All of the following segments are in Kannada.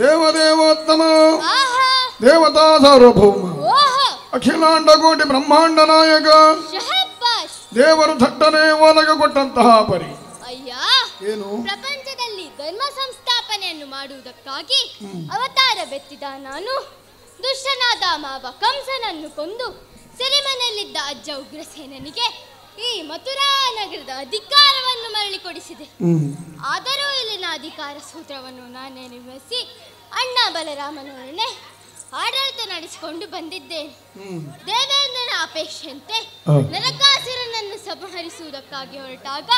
ದೇವದೇವೋತ್ತಮ ದೇವತಾ ಸಾರ್ವಭೌಮ ಅಖಿಲಾಂಡ ಕೋಟಿ ಬ್ರಹ್ಮಾಂಡ ನಾಯಕ ದೇವರು ಥಟ್ಟನೆ ಒಲಗ ಕೊಟ್ಟಂತಹ ಪರಿ ಏನು ಪ್ರಪಂಚದಲ್ಲಿ ಧರ್ಮ ಸಂಸ್ಥಾಪನೆಯನ್ನು ಮಾಡುವುದಕ್ಕಾಗಿ ಅವತಾರವೆತ್ತಿದ ನಾನು ದುಷ್ಟನಾದ ಮಾವ ಕಂಸನನ್ನು ಕೊಂದು ಸೆರೆಮನೆಯಲ್ಲಿದ್ದ ಅಜ್ಜ ಉಗ್ರಸೇನನಿಗೆ ಈ ಮಥುರಾ ನಗರದ ಅಧಿಕಾರವನ್ನು ಮರಳಿಕೊಡಿಸಿದೆ. ಆದರೂ ಇಲ್ಲಿನ ಅಧಿಕಾರ ಸೂತ್ರವನ್ನು ನಾನೇ ನಿರ್ವಹಿಸಿ ಅಣ್ಣ ಬಲರಾಮನವರನ್ನೇ ಆಡಳಿತ ನಡೆಸಿಕೊಂಡು ಬಂದಿದ್ದೇನೆ. ದೇವೇಂದ್ರನ ಅಪೇಕ್ಷೆಯಂತೆ ನರಕಾಸುರನನ್ನು ಸಂಹರಿಸುವುದಕ್ಕಾಗಿ ಹೊರಟಾಗ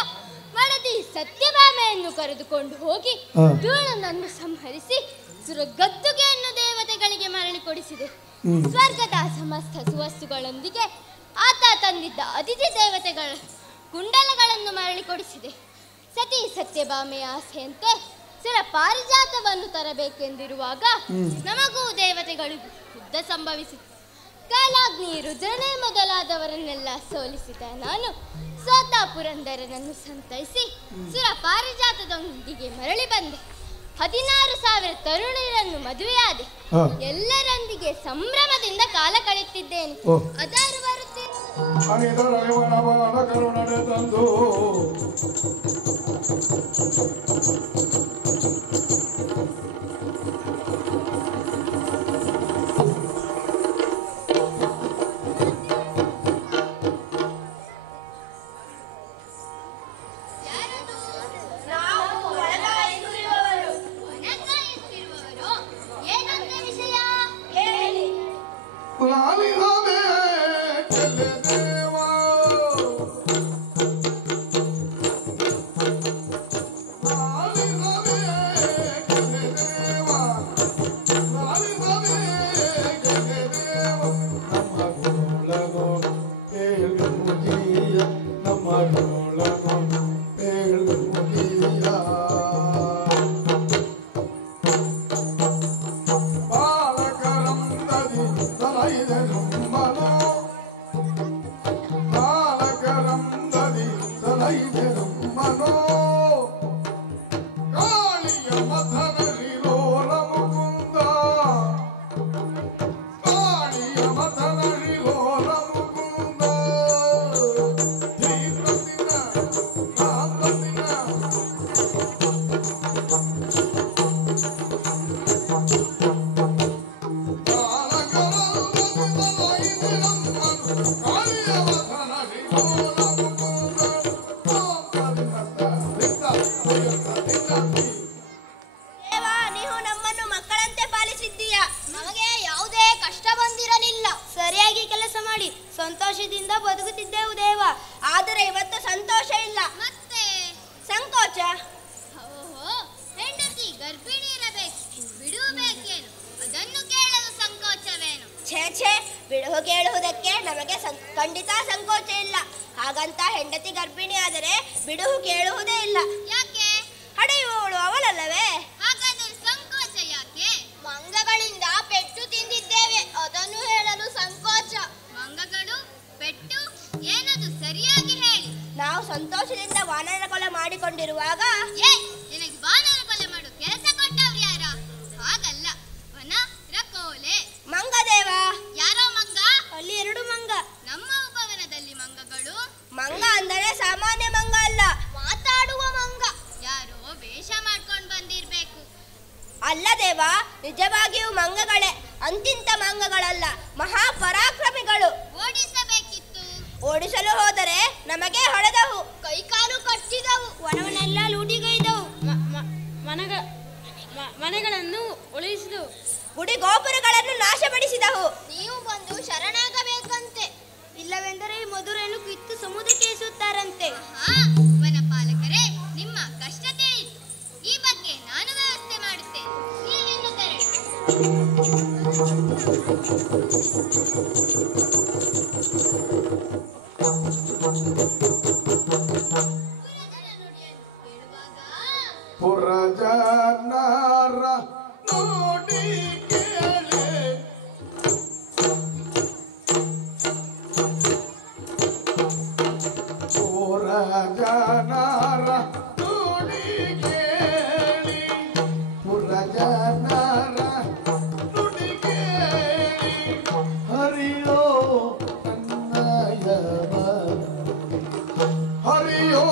ಮಡದಿ ಸತ್ಯಭಾಮೆಯನ್ನು ಕರೆದುಕೊಂಡು ಹೋಗಿ ಧೂಳನನ್ನು ಸಂಹರಿಸಿ ಸುರಗದ್ದುಗೆಯನ್ನು ದೇವತೆಗಳಿಗೆ ಮರಳಿಕೊಡಿಸಿದೆ. ಸ್ವರ್ಗದ ಸಮಸ್ತ ಸುವಸ್ತುಗಳೊಂದಿಗೆ ಆತ ತಂದಿದ್ದ ಅತಿಥಿ ದೇವತೆಗಳ ಕುಂಡಲಗಳನ್ನು ಮರಳಿಕೊಡಿಸಿದೆ. ಸತಿ ಸತ್ಯಭಾಮೆಯ ಆಸೆಯಂತೆ ಸುರ ಪಾರಿಜಾತವನ್ನು ತರಬೇಕೆಂದಿರುವಾಗ ನಮಗೂ ದೇವತೆಗಳಿಗೂ ಯುದ್ಧ ಸಂಭವಿಸಿತು. ಕಾಲಾಗ್ನಿ ರುದ್ರನೇ ಮೊದಲಾದವರನ್ನೆಲ್ಲ ಸೋಲಿಸಿದ ನಾನು ಸೋತ ಪುರಂದರನನ್ನು ಸಂತೈಸಿ ಸುರ ಪಾರಿಜಾತದೊಂದಿಗೆ ಮರಳಿ ಬಂದೆ. 16,000 ತರುಣರನ್ನು ಮದುವೆಯಾದೆ. ಎಲ್ಲರೊಂದಿಗೆ ಸಂಭ್ರಮದಿಂದ ಕಾಲ ಕಳೆಯುತ್ತಿದ್ದೇನೆ. ಅದಾರು ಬರುತ್ತೇನೆ. Wow. ದೇವಾ, ನೀವು ನಮ್ಮನ್ನು ಮಕ್ಕಳಂತೆ ಪಾಲಿಸಿದ್ದೀಯ. ನಮಗೆ ಯಾವುದೇ ಕಷ್ಟ ಬಂದಿರಲಿಲ್ಲ. ಸರಿಯಾಗಿ ಕೆಲಸ ಮಾಡಿ ಸಂತೋಷದಿಂದ ಬದುಕುತ್ತಿದ್ದೆವು ದೇವ. ಆದರೆ ಇವತ್ತು ಸಂತೋಷ ಇಲ್ಲ, ಮತ್ತೆ ಸಂಕೋಚ. ಓಹೋ, ಹೆಂಡತಿ ಗರ್ಭಿಣಿ ಇರಬೇಕು, ಬಿಡುಬೇಕೇನು? ಅದನ್ನು ಕೇಳಲು ಸಂಕೋಚವೇನು? ಛೇ, ಬಿಡುವು ಕೇಳುವುದಕ್ಕೆ ನಮಗೆ ಖಂಡಿತ ಸಂಕೋಚ ಇಲ್ಲ. ಹಾಗಂತ ಹೆಂಡತಿ ಗರ್ಭಿಣಿ ಆದರೆ ಬಿಡುವು ಕೇಳುವುದೇ ಇಲ್ಲ. ಯಾಕೆ? ಹಡೆಯುವವಳು ಅವಳಲ್ಲವೇ? ಹಾಗಾದರೆ ಸಂಕೋಚ ಯಾಕೆ? ಮಂಗಗಳಿಂದ ಪೆಟ್ಟು ತಿಂದಿದ್ದೇವೆ, ಅದನ್ನು ಹೇಳಲು ಸಂಕೋಚ. ಮಂಗಗಳು ಪೆಟ್ಟು ಏನದು ಸರಿಯಾಗಿ ಹೇಳಿ. ನಾವು ಸಂತೋಷದಿಂದ ವಾನರ ಕೊಲೆ ಮಾಡಿಕೊಂಡಿರುವಾಗ ನಿನಗೆ ವಾನರ ಕೊಲೆ ಮಾಡು ಕೆಲಸ ಕೊಟ್ಟವ್ರು ಯಾರ? ಹಾಗಲ್ಲ, ವನ ರಕೋಲೆ. ಮಂಗದೇವ. ಯಾರೋ ಮಂಗ? ಅಲ್ಲಿ 2 ಮಂಗ. ನಮ್ಮ ಉಪವನದಲ್ಲಿ ಮಂಗಗಳು. ಮಂಗ ಅಂದರೆ ಸಾಮಾನ್ಯ ಮಂಗ ಅಲ್ಲ, ಮಾತಾಡುವ ಮಂಗ. ಯಾರೋ ವೇಷ ಮಾಡ್ಕೊಂಡು ಬಂದಿರ್ಬೇಕು. ಅಲ್ಲ ದೇವ, ನಿಜವಾಗಿಯೂ ಮಂಗಗಳೇ. ಅಂತಿಂತ ಮಂಗಗಳಲ್ಲ, ಮಹಾಪರಾಕ್ರಮಿಗಳು. ಓಡಿಸಬೇಕಿತ್ತು. ಓಡಿಸಲು ಹೋದರೆ ನಮಗೆ ಹೊಡೆದವು, ಕೈಕಾಲು ಕಟ್ಟಿದವು, ವನವನ್ನೆಲ್ಲ ಲೂಟಿಗೈದವು, ಮನೆಗಳನ್ನು ಉಳಿಸಿದವು, ಗುಡಿ ಗೋಪುರಗಳನ್ನು ನಾಶಪಡಿಸಿದವು. ನೀವು ಬಂದು ಶರಣಾಗಬೇಕಂತೆ, ಇಲ್ಲವೆಂದರೆ ಈ ಮಧುರೆಯನ್ನು ಕಿತ್ತು ಸಮುದ್ರಕ್ಕೆ ಎಸೆಯುತ್ತಾರಂತೆ. ವನಪಾಲಕರೇ, ನಿಮ್ಮ ಕಷ್ಟ ತಿಳಿಯಿತು. ಈ ಬಗ್ಗೆ ನಾನು ವ್ಯವಸ್ಥೆ ಮಾಡುತ್ತೇನೆ. ನೀವಿನ್ನು ತೆರಳಿ. ಪುರಜನರ ನೋಡಿ ಕೇಳಿ ಪುರಜನರ ನೋಡಿ ಕೇಳಿ ಪುರಜನರ ನೋಡಿ ಕೇಳಿ ಹರಿಯೋ ಕನ್ನಯ ಹರಿಯೋ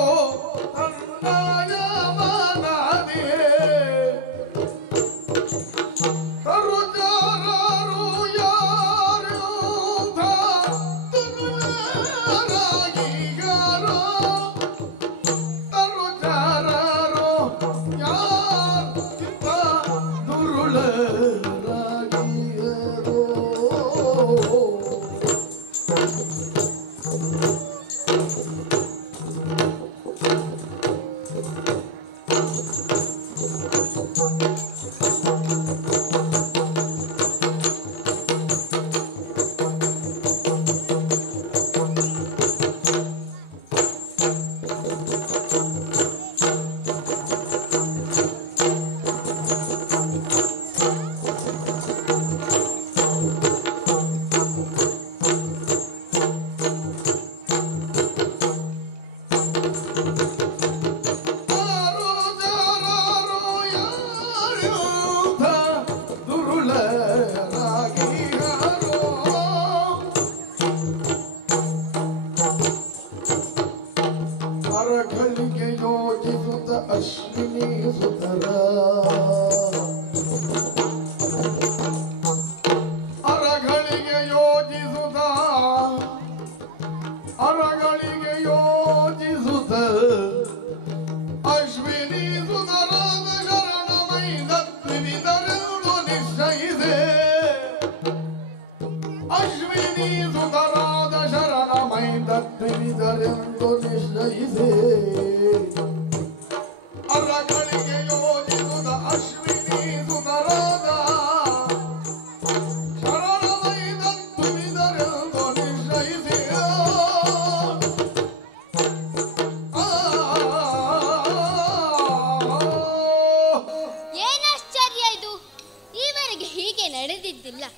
ಕನ್ನಯ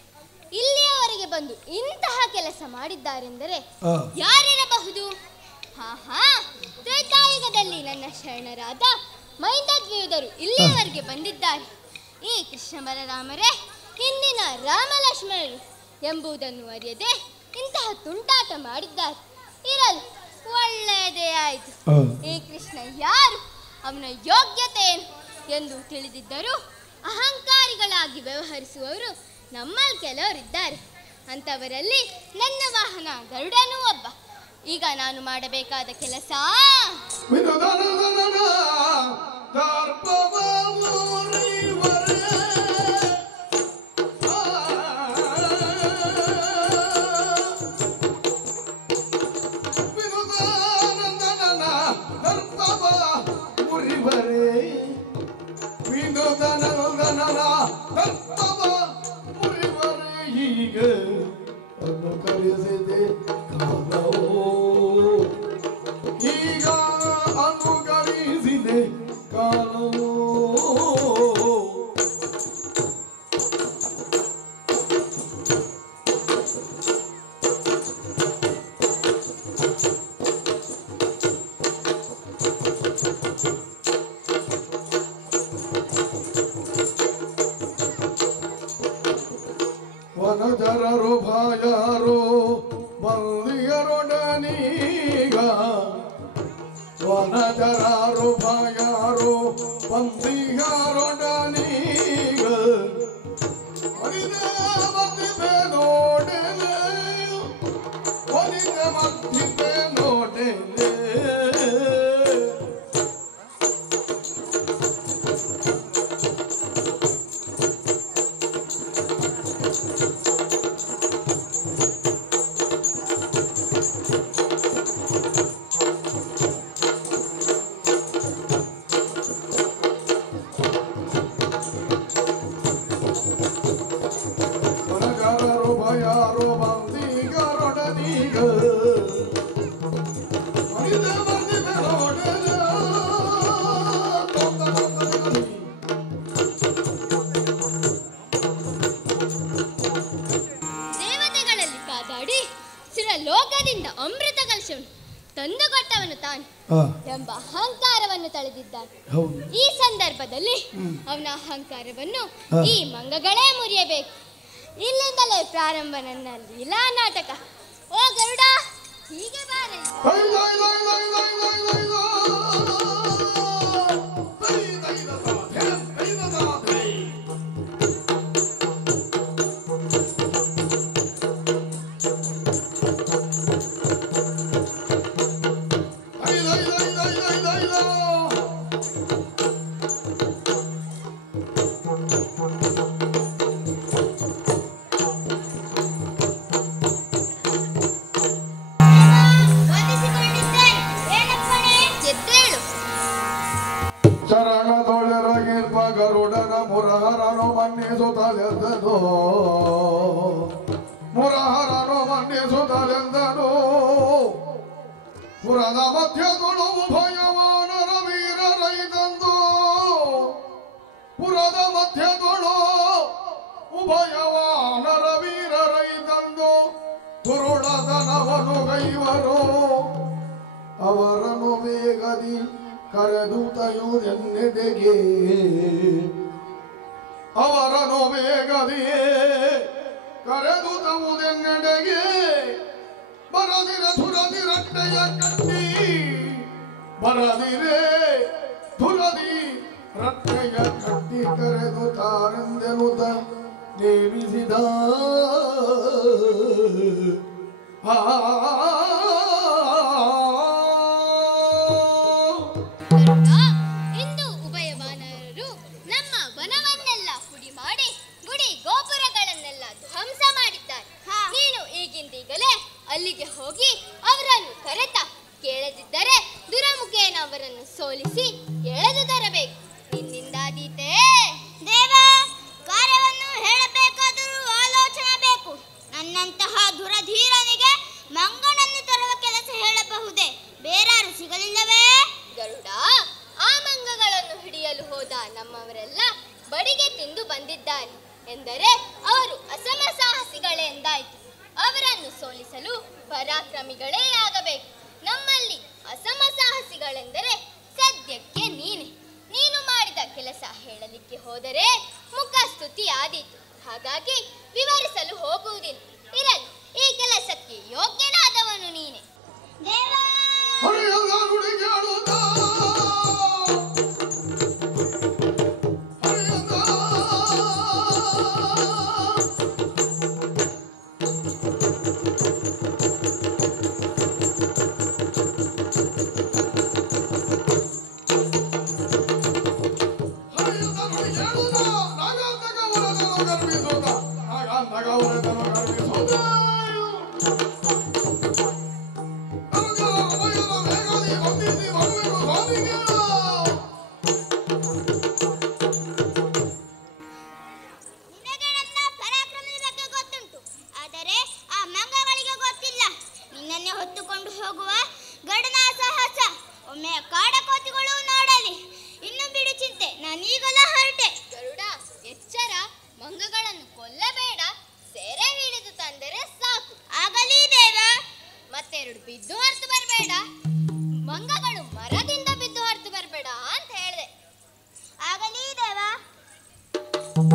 ಇಲ್ಲಿಯವರೆಗೆ ಬಂದು ಇಂತಹ ಕೆಲಸ ಮಾಡಿದ್ದಾರೆಂದರೆ ಯಾರಿರಬಹುದು? ತ್ರೇತಾಯುಗದಲ್ಲಿ ನನ್ನ ಶರಣರಾದ ಮೈಂದದ್ವಿಯುಧರು ಇಲ್ಲಿಯವರೆಗೆ ಬಂದಿದ್ದಾರೆ. ಈ ಕೃಷ್ಣ ಬಲರಾಮರೇ ಹಿಂದಿನ ರಾಮ ಲಕ್ಷ್ಮಣರು ಎಂಬುದನ್ನು ಅರಿಯದೆ ಇಂತಹ ತುಂಟಾಟ ಮಾಡಿದ್ದಾರೆ. ಇರಲು ಒಳ್ಳೆಯದೇ ಆಯಿತು. ಈ ಕೃಷ್ಣ ಯಾರು, ಅವನ ಯೋಗ್ಯತೆ ಏನು ಎಂದು ತಿಳಿದಿದ್ದರೂ ಅಹಂಕಾರಿಗಳಾಗಿ ವ್ಯವಹರಿಸುವವರು ನಮ್ಮಲ್ಲಿ ಕೆಲವರಿದ್ದಾರೆ. ಅಂಥವರಲ್ಲಿ ನನ್ನ ವಾಹನ ಗರುಡನೂ ಒಬ್ಬ. ಈಗ ನಾನು ಮಾಡಬೇಕಾದ ಕೆಲಸ ದರ್ಪವ ಮುರಿವರೆ ವಿನುದಾನಂದನ ದರ್ಪವ ಮುರಿವರೆ ವಿನುದಾನಂದನ ದರ್ಪವ ಮುರಿವರೆ ಈಗ ಅನುಕರಿಸಿದೆ ಕಾಲವೋ ಈಗ ಅನುಕರಿಸಿದೆ ಕಾಲವೋ ವನಜರರು ಭಾಯರು ಬಂದಿಯರೊಡನೀಗ ವನಜರರು ಭಾಯರು ಬಂದಿಯರೊಡನೀಗ ಮದಿವೆ ನೋಡೆಲೆ ಮದಿವೆ ನೋಡೆಲೆ ವನಜರರು ಭಾಯರು ಬಂದಿಯರೊಡನೀಗ ಮದಿವೆ ನೋಡೆಲೆ ದೇವತೆಗಳಲ್ಲಿ ಕಾದಾಡಿ ಸುರಲೋಕದಿಂದ ಅಮೃತ ಕಲಶವನ್ನು ತಂದುಕೊಟ್ಟವನು ತಾನು ಎಂಬ ಅಹಂಕಾರವನ್ನು ತಳೆದಿದ್ದಾನೆ. ಹೌದು ಈ ಸಂದರ್ಭದಲ್ಲಿ ಅವನ ಅಹಂಕಾರವನ್ನು ಈ ಮಂಗಗಳೇ ಮುರಿಯಬೇಕು. ಇಲ್ಲಿಂದಲೇ ಪ್ರಾರಂಭ ನನ್ನ ಲೀಲಾ ನಾಟಕ. ಓ ಗರುಡ, ಹೀಗೆ ಬಾರೆ. ಎದ್ದೇಳು. ಶರಣದೊಳೆರಗಿರ್ಪ ಗರುಡನ ಮುರಹರನು ಮನ್ನಿಸುತ್ತಲೆಂದನು ಮುರಹರನು ಮನ್ನಿಸುತ್ತಲೆಂದನು ಪುರದ ಮಧ್ಯದೊಳು ಉಭಯವಾನರ ವೀರರೈದಂದು ಪುರದ ಮಧ್ಯದೊಳು ಉಭಯವಾನರ ವೀರರೈದಂದು ಕುರುಳತನವನು ಗೈವರು ಅವರನ್ನು ವೇಗದಿ ಕರೆದೂತಯುವುದೆನ್ನೆಡೆಗೆ ಅವರನ್ನು ವೇಗದಿಯೇ ಕರೆದೂತವುದೆನ್ನೆಡೆಗೆ ಬರದಿರ ಧುರದಿ ರಟ್ಟೆಯ ಕಟ್ಟಿ ಬರದಿರೆ ಧುರದಿ ರಟ್ಟೆಯ ಕಟ್ಟಿ ಕರೆದು ತಾರೆಂದೆನುತ ನೇಮಿಸಿದ ಇಂದು ಉಭಯವಾನರರು ನಮ್ಮ ವನವನ್ನೆಲ್ಲ ಪುಡಿ ಮಾಡಿ ಗುಡಿ ಗೋಪುರಗಳನ್ನೆಲ್ಲ ಧ್ವಂಸ ಮಾಡಿದ್ದಾರೆ. ನೀನು ಈಗಿಂದೀಗಲೇ ಅಲ್ಲಿಗೆ ಹೋಗಿ ಅವರನ್ನು ಕರೆತ ಕೇಳದಿದ್ದರೆ ದುರಮುಖೇನ ಅವರನ್ನು ಸೋಲಿಸಿ ಎಳೆದು ತರಬೇಕು. ನಿನ್ನಿಂದಾದೀತೆ ದೇವ, ಕಾರ್ಯವನ್ನು ಹೇಳಬೇಕಾದರೂ ಆಲೋಚನೆ ಬೇಕು. ನನ್ನಂತಹ ದುರಧೀರನಿಗೆ ಮಂಗನನ್ನು ತರುವ ಕೆಲಸ ಹೇಳಬಹುದೇ? ಬೇರಾರು ಸಿಗಲಿಲ್ಲವೇ? ಗರುಡ, ಆ ಮಂಗಗಳನ್ನು ಹಿಡಿಯಲು ಹೋದ ನಮ್ಮವರೆಲ್ಲ ಬಡಿಗೆ ತಿಂದು ಬಂದಿದ್ದಾರೆ ಎಂದರೆ ಅವರು ಅಸಮ ಸಾಹಸಿಗಳೇ ಎಂದಾಯಿತು. ಅವರನ್ನು ಸೋಲಿಸಲು ಪರಾಕ್ರಮಿಗಳೇ ಆಗಬೇಕು. ನಮ್ಮಲ್ಲಿ ಅಸಮ ಸಾಹಸಿಗಳೆಂದರೆ ಸದ್ಯಕ್ಕೆ ನೀನೆ. ನೀನು ಮಾಡಿದ ಕೆಲಸ ಹೇಳಲಿಕ್ಕೆ ಹೋದರೆ ಮುಖ ಸ್ತುತಿ ಆದೀತು. ಹಾಗಾಗಿ ವಿವರಿಸಲು ಹೋಗುವುದಿಲ್ಲ. ಇರಲಿ, ಈ ಕೆಲಸಕ್ಕೆ ಯೋಗ್ಯನಾದವನು ನೀನೆ. ದೇವ, ಹರಿಯದ ನುಡಿಗೇಳುತ್ತ ಹರಿಯದ ದೇವರಿಂದ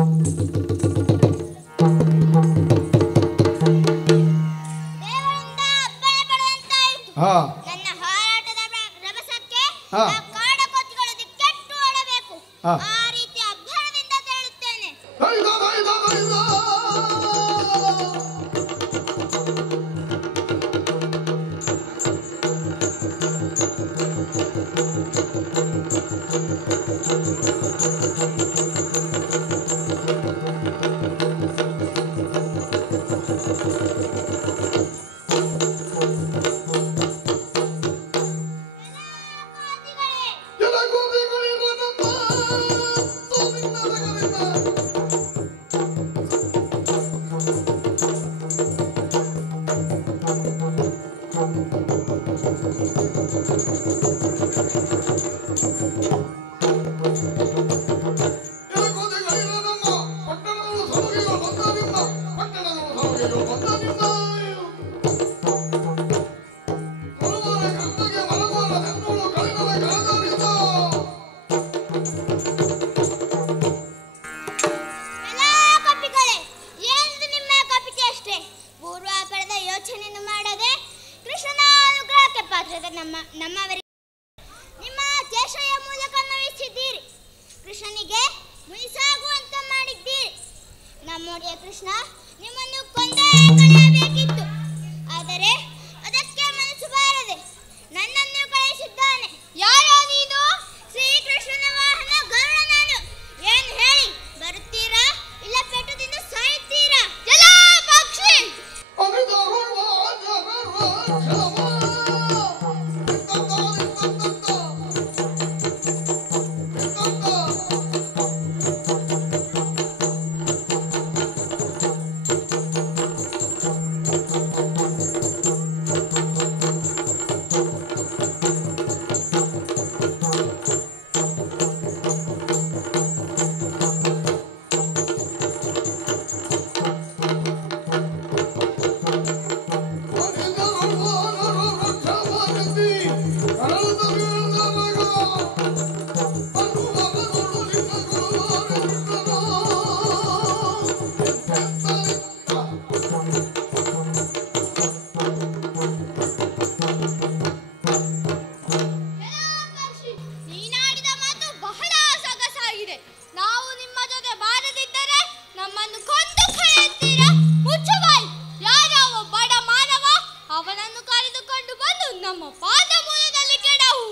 ಅಪ್ಪಣೆ ಪಡೆದಂತಾಯಿತು. ಹಾ ನನ್ನ ಹಾರಾಟದ ರಭಸಕ್ಕೆ ಹಾ. ಆ ಕಾಡಕೋತಿಗಳು ದಿಕ್ಕೆಟ್ಟು ಓಡಬೇಕು. ಹಾ. ಆ ರೀತಿ ಅಬ್ಬರದಿಂದ ತೆರಳುತ್ತೇನೆ. ದೈದ ದೈದ ದೈದ ಜಲಗೋದಿಗಳಿರುವ ನಮ್ಮ ಸೋಮಿನ ನಗರದಿಂದ ಜಲಗೋದಿಗಳಿರುವ ನಮ್ಮ ಪಟ್ಟಣಗಳು ಸಲುಗೆಗಳು ಬಂದರಿಂದ ಪಟ್ಟಣಗಳು ಸಲುಗೆಗಳು ಬಂದರಿಂದ ಮರುವಾರ ಕರ್ತಗೆ ಮರವಾರ ನನ್ನೋಳು ಕಳಿನಲ ಕಳೆದರಿಂದ ಎಲ್ಲಾ ಕಪಿಗಳೇ, ಏನಿದು ನಿಮ್ಮ ಕಪಿಕೆ ಅಷ್ಟೇ? ಪೂರ್ವಾಪರದ ಯೋಚನೆಯನ್ನು ಮಾಡದೆ ಕೃಷ್ಣನ ಅನುಗ್ರಹಕ್ಕೆ ಪಾತ್ರದ ನಮ್ಮವರಿಗೆ ನಿಮ್ಮ ಚೇಷ್ಟೆಯ ಮೂಲಕ ನವಿಸಿದ್ದೀರಿ. ಕೃಷ್ಣನಿಗೆ ಮುನಿಸಾಗುವಂತ ಮಾಡಿದ್ದೀರಿ. ನಮ್ಮೊಡೆಯ ಕೃಷ್ಣ ನಿಮ್ಮನ್ನು ಕೊಂದೇ ಕಳೆಯಬೇಕಿತ್ತು. ಆದರೆ ಅದಕ್ಕೆ ಮನಸ್ಸು ಬಾರದೆ ನನ್ನನ್ನು ಕಳುಹಿಸಿದ್ದಾನೆ. ಯಾರೋ ನೀನು? ಶ್ರೀಕೃಷ್ಣನ ವಾಹನ ಗರುಡ ನಾನು. ಏನು ಹೇಳಿ ಬರುತ್ತೀರಾ ಇಲ್ಲ ಪೆಟ್ಟದಿಂದ ಸಾಯುತ್ತೀರಾ? ಜಲ ಪಕ್ಷಿ ನೀನಾಡಿದ ಮಾತು ಬಹಳ ಸೊಗಸಾಗಿದೆ. ನಾವು ನಿಮ್ಮ ಜೊತೆ ಬಾರದಿದ್ದರೆ ನಮ್ಮನ್ನು ಕೊಂದು ಕಳೆಯುತ್ತೀರಾ? ಮುಚ್ಚಬಾಯಿ. ಯಾರವ ಬಡ ಮಾನವ? ಅವನನ್ನು ಕರೆದುಕೊಂಡು ಬಂದು ನಮ್ಮ ಪಾದ ಮೂಲದಲ್ಲಿ ಕೆಡವು.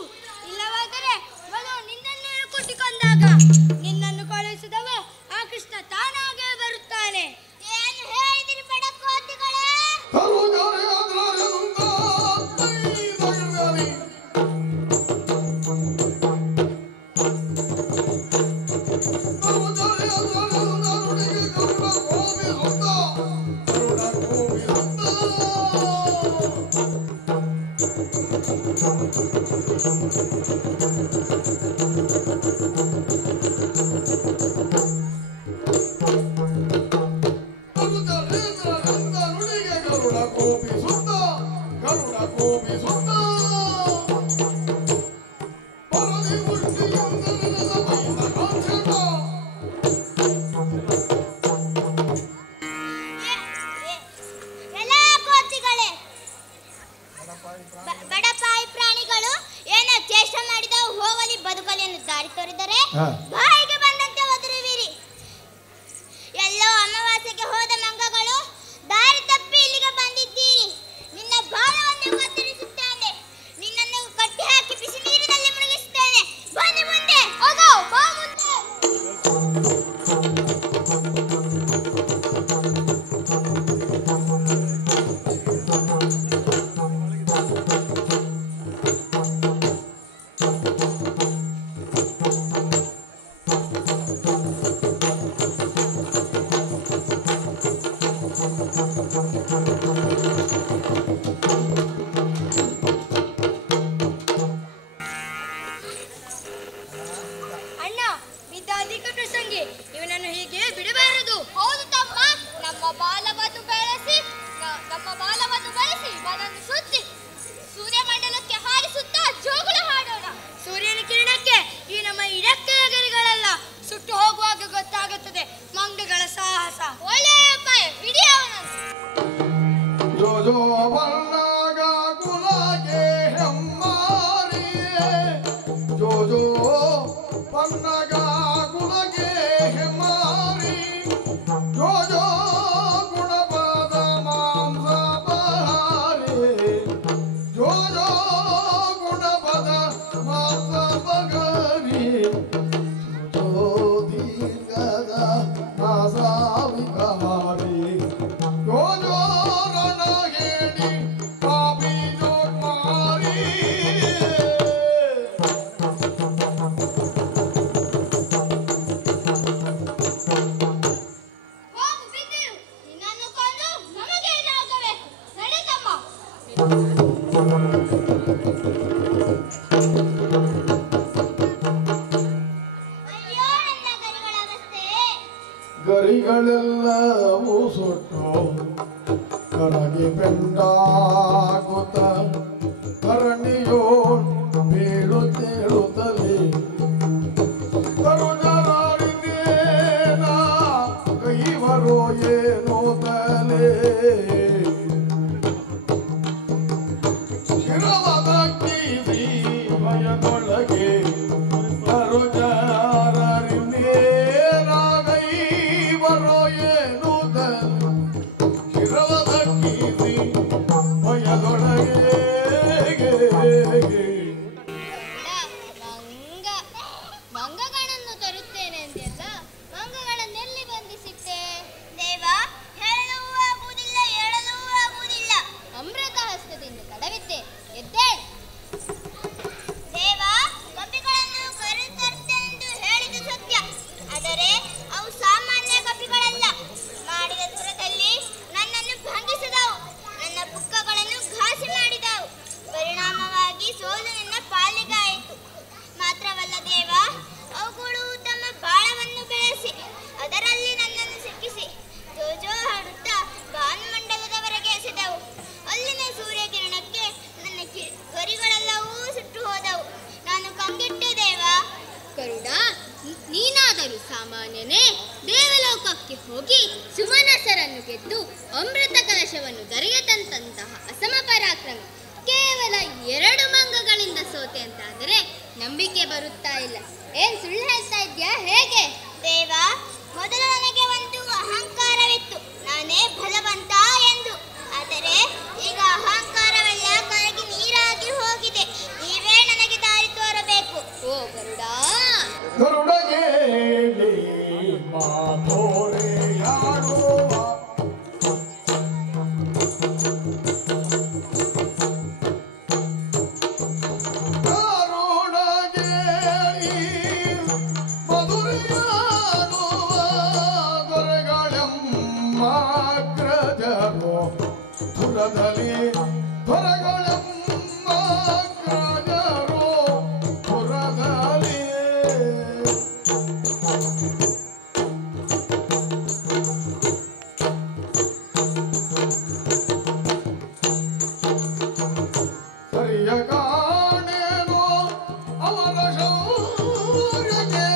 ಇಲ್ಲವಾದರೆ ಬಲು ನಿನ್ನನ್ನು ಕೊಟ್ಟಿಕೊಂಡಾಗ ನಿನ್ನನ್ನು ಕಳುಹಿಸಿದವ ಆ ಕೃಷ್ಣ ತಾನಾಗೇ ಬರುತ್ತಾನೆ. ಏನು ಹೇಳಿದಿರಿ ಬಡ ಕೋತಿಗಳೇ? ಎಲ್ಲಾ ಕೋತಿಗಳೇ, ಬಡಪಾಯಿ ಪ್ರಾಣಿಗಳು ಏನೋ ಚೇಷ್ಟೆ ಮಾಡಿದವು, ಹೋಗಲಿ ಬದುಕಲಿ ಎಂದು ದಾರಿ ತೋರಿದರೆ ಬಾಯಿಗೆ ಬಂದಂತೆ ಒದರುವಿರಿ. ಎಲ್ಲೋ ಅಮಾವಾಸ್ಯೆಗೆ ಹೋದ ಮಂಗಗಳು ದಾರಿ ತಪ್ಪಿ ಇಲ್ಲಿಗೆ ಬಂದಿದ್ದೀರಿ. ನಿನ್ನ ಬಾಳವನ್ನು ಕತ್ತರಿಸುತ್ತೇನೆ. ನಿನ್ನನ್ನು ಕಟ್ಟಿ ಹಾಕಿ ಬಿಸಿ ನೀರಿನಲ್ಲಿ ಮುಳುಗಿಸುತ್ತೇನೆ. ಬನ್ನಿ ಮುಂದೆ. ಹೋಗೋ, ಬಾ ಮುಂದೆ. ಅಣ್ಣ, ವಿದ್ಯಾಧಿಕ ಪ್ರಸಂಗಿ, ಇವನನ್ನು ಹೀಗೆ ಬಿಡಬಾರದು. ಹೌದು ತಮ್ಮ, ನಮ್ಮ ಬಾಲವನ್ನು ಬೆಳೆಸಿ ಇವನನ್ನು ಸುತ್ತಿ ಸೂರ್ಯಮಂಡಲಕ್ಕೆ ಹಾರಿಸುತ್ತಾ ಜೋಗುಳ ಹಾಡೋಣ. ಸೂರ್ಯನ ಕಿರಣಕ್ಕೆ ಈ ನಮ್ಮ ಇಡಕ್ಕೆ ಗರಿಗಳೆಲ್ಲ ಸುಟ್ಟು ಹೋಗುವಾಗ ಗೊತ್ತಾಗುತ್ತದೆ. ಗರಿಗಳೆಲ್ಲವೂ ಸುಟ್ಟು ಕರಗಿ ಬೆಂಡಾಗುತ್ತ ಧರಣಿಯೋ ಬೀಳುತ್ತೇಳುತ್ತಲೇ ತರುಣರಾರಿದೇನ ಕೈವರೋ ಏನೋ ತಲೆ ಶಿರವದ ಕೀಸಿ ಭಯದೊಳಗೆ ತರುಣರಾರಿದೇನ ಕೈವರೋ ಏನೋ ತಲೆ ಶಿರವದ ಕೀಸಿ ಭಯದೊಳಗೆ ಮಂಗಗಳನ್ನು ತರುತ್ತೇನೆ ಎಂದೆಲ್ಲ ಮಂಗಗಳನ್ನೆಲ್ಲಿ ಬಂಧಿಸಿಟ್ಟೆ? ದೇವ, ಹೇಳಲೂ ಆಗುವುದಿಲ್ಲ, ಹೇಳಲೂ ಆಗುವುದಿಲ್ಲ. ಅಮೃತ ಹಸ್ತದಿಂದ ತಡವಿದ್ದೆ, ಎದ್ದೇಳು. ದೇವ, ಕಪಿಗಳನ್ನು ಕರೆತರ್ತೇನೆಂದು ಹೇಳಿದ್ದು ಸತ್ಯ. ಆದರೆ ಅವು ಸಾಮಾನ್ಯ ಕಪಿಗಳಲ್ಲ. ಮಾಡಿದ ದೂರದಲ್ಲಿ ನನ್ನನ್ನು ಭಂಗಿಸಿದವು, ನನ್ನ ಪುಕ್ಕಗಳನ್ನು ಘಾಸಿ ಮಾಡಿದವು. ಪರಿಣಾಮವಾಗಿ ಸೋಲು ನನ್ನ ಪಾಲಿಗಾಯಿತು. ಮಾತ್ರವಲ್ಲ ದೇವ, ಅವುಗಳು ತಮ್ಮ ಬಾಳವನ್ನು ಬೆಳೆಸಿ ಅದರಲ್ಲಿ ನನ್ನನ್ನು ಸಿಕ್ಕಿಸಿ ಜೋಜೋ ಹಾಡುತ್ತಾ ಭಾನುಮಂಡಲದವರೆಗೆ ಎಸೆದವು. ಅಲ್ಲಿನ ಸೂರ್ಯಕಿರಣಕ್ಕೆ ನನ್ನ ಗರಿಗಳೆಲ್ಲವೂ ಸುಟ್ಟು ಹೋದವು. ನಾನು ಕಂಗೆಟ್ಟೆ ದೇವ. ಗರುಡ, ನೀನಾದರೂ ಸಾಮಾನ್ಯನೇ? ದೇವಲೋಕಕ್ಕೆ ಹೋಗಿ ಸುಮನಸರನ್ನು ಗೆದ್ದು ಅಮೃತ ಕಲಶವನ್ನು ಧರೆಗೆ ತಂತಹ ಅಸಮ ಪರಾಕ್ರಮಿ ಕೇವಲ 2 ಮಂಗಗಳಿಂದ ಸೋತೆ ಅಂತಾದರೆ ನಂಬಿಕೆ ಬರುತ್ತಾ ಇಲ್ಲ. ಏನ್ ಸುಳ್ಳು ಹೇಳ್ತಾ ಇದ್ಯಾ ಹೇಗೆ? ದೇವ, ಮೊದಲು ನನಗೆ ಒಂದು ಅಹಂಕಾರವಿತ್ತು, ನಾನೇ ಬಲವಂತ ಎಂದು. ಆದರೆ ಈಗ ಅಹಂಕಾರವೆಲ್ಲ ಕರಗಿ ನೀರಾಗಿ ಹೋಗಿದೆ. ನೀವೇ ನನಗೆ ದಾರಿ ತೋರಬೇಕು. ಓ ಗರುಡ, ಗರುಡಗೆ ಮಾಧೋರೆಯಾಡುವ ಗರುಡಗೆ ಮಧುರೆಯಾಡುವ ದೊರೆಗಳೆಂಬಾಗ್ರಜರು ಪುರದಲ್ಲಿ ದೊರೆಗಳೆಂಬಾಗ್ರಜರು ಪುರದಲ್ಲಿ ಸರಿಯ ಕಾಣೆನೋ ಅವರ ಶೌರ್ಯಕ್ಕೆ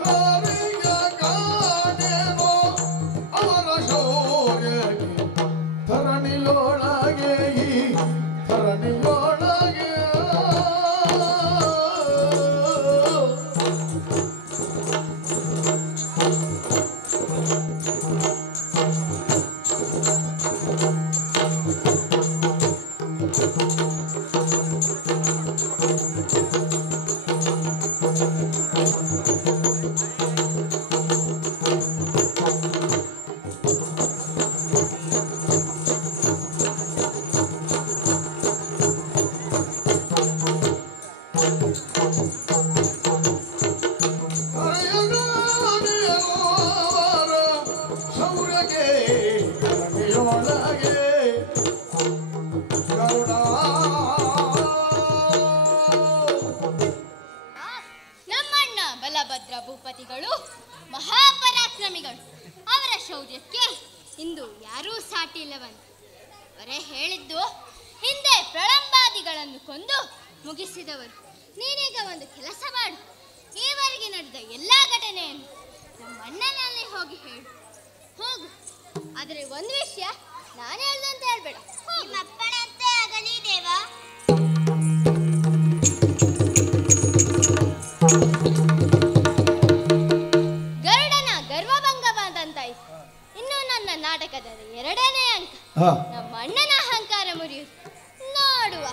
ಸರಿಯ ಕಾಣೆನೋ ಅವರ ಶೌರ್ಯಕ್ಕೆ ಧರಣಿಯೊಳಗೆ ಈ ಧರಣಿಯೊಳಗೆ ಶೌರ್ಯಗೆ ಧರಣಿಯೊಳಗೆ ಗರುಡ ನಮ್ಮಣ್ಣ ಬಲಭದ್ರ ಭೂಪತಿಗಳು ಮಹಾಪರಾಕ್ರಮಿಗಳು. ಅವರ ಶೌರ್ಯಕ್ಕೆ ಇಂದು ಯಾರೂ ಸಾಟಿ ಇಲ್ಲವಂತೆ. ಅವರೇ ಹೇಳಿದ್ದು, ಹಿಂದೆ ಪ್ರಳಂಬಾದಿಗಳನ್ನು ಕೊಂದು ಮುಗಿಸಿದವರು. ನೀನೀಗ ಒಂದು ಕೆಲಸ ಮಾಡು, ಈವರೆಗೆ ನಡೆದ ಎಲ್ಲ ಘಟನೆಯನ್ನು ನಮ್ಮ ಅಣ್ಣನಲ್ಲಿ ಹೋಗಿ ಹೇಳು. ಹೋಗು. ಆದರೆ ಒಂದು ವಿಷಯ, ನಾನು ಹೇಳ್ದಂತ ಹೇಳ್ಬೇಡ. ನಿಮ್ಮ ಅಪ್ಪಣಂತೆ ಆಗಲಿ ದೇವ. ಗರುಡನ ಗರ್ವಭಂಗವಾದಂತಾಯಿತು. ಇನ್ನು ನನ್ನ ನಾಟಕದ 2ನೇ ಅಂಕ. ನಮ್ಮ ಅಣ್ಣನ ಅಹಂಕಾರ ಮುರಿಯುವುದು ನೋಡುವ.